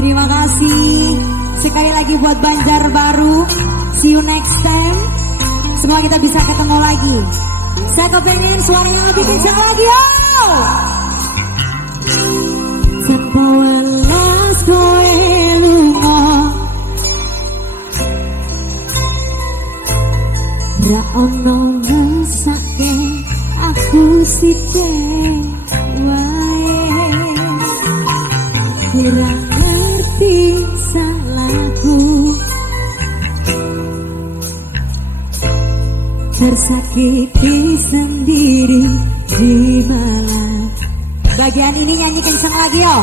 Terima kasih sekali lagi buat Banjarbaru. See you next time. Semoga kita bisa ketemu lagi. Saya kepengen suara yang lebih kencang lagi, yo. Tanpa welas kowe lunga, ra ono ngesake aku sithik wae. Kurang ngerti salahku, tersakiti sendiri di malam. Bagian ini nyanyi kenceng lagi yo.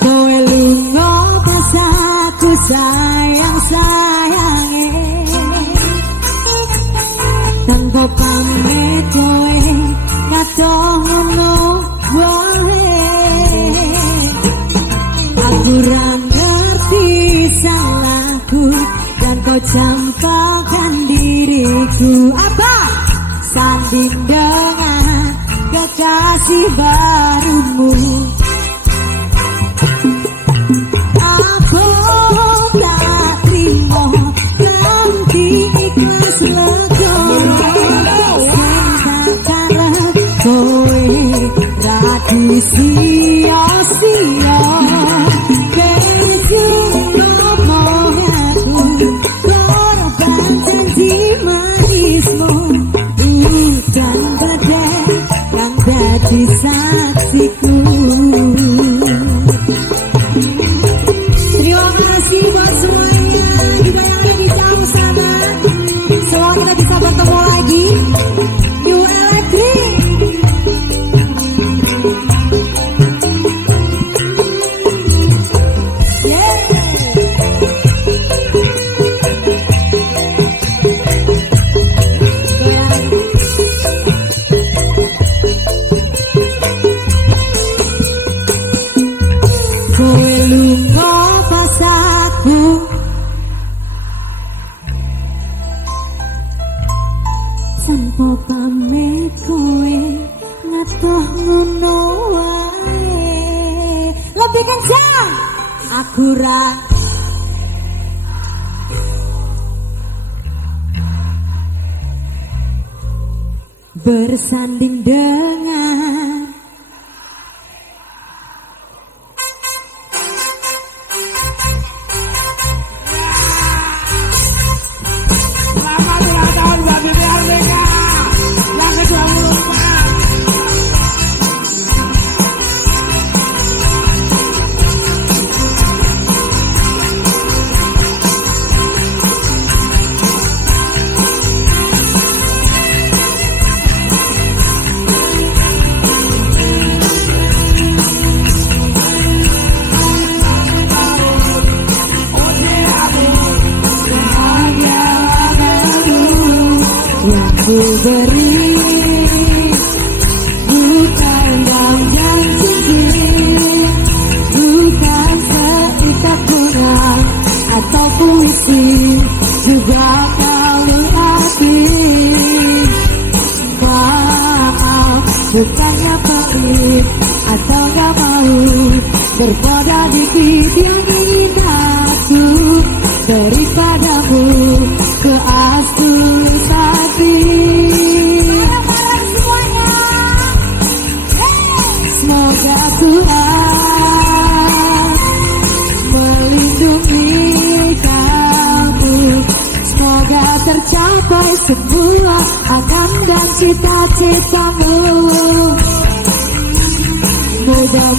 Kowe lunga pas aku sayang-sayange, tanpa pamit kowe ngaton ngono wae. Aku ra ngerti salahku dan kau campakkan diriku. Apa? Sanding dengan kekasih barumu. Aku tak terima nanti ikhlas lego. Sementara kowe ratu sia-sia. Di saksiku. Terima kasih buat semuanya juga yang ada di jauh sana. Semoga kita bisa bertemu lagi. New Electric. Kowe lunga pas aku tanpa pamit, kowe ngatoh ngono wae. Lebih kencang. Aku ra bersanding dengan ku beri, bukan yang cincin, bukan seikat bunga atau puisi, juga kalung hati. Maaf, bukannya pamit atau gak mau berbeda dikit yang ingin aku daripadamu ke tulus hati. Semoga Tuhan melindungi kamu, semoga tercapai semua angan dan cita-citamu. Mudah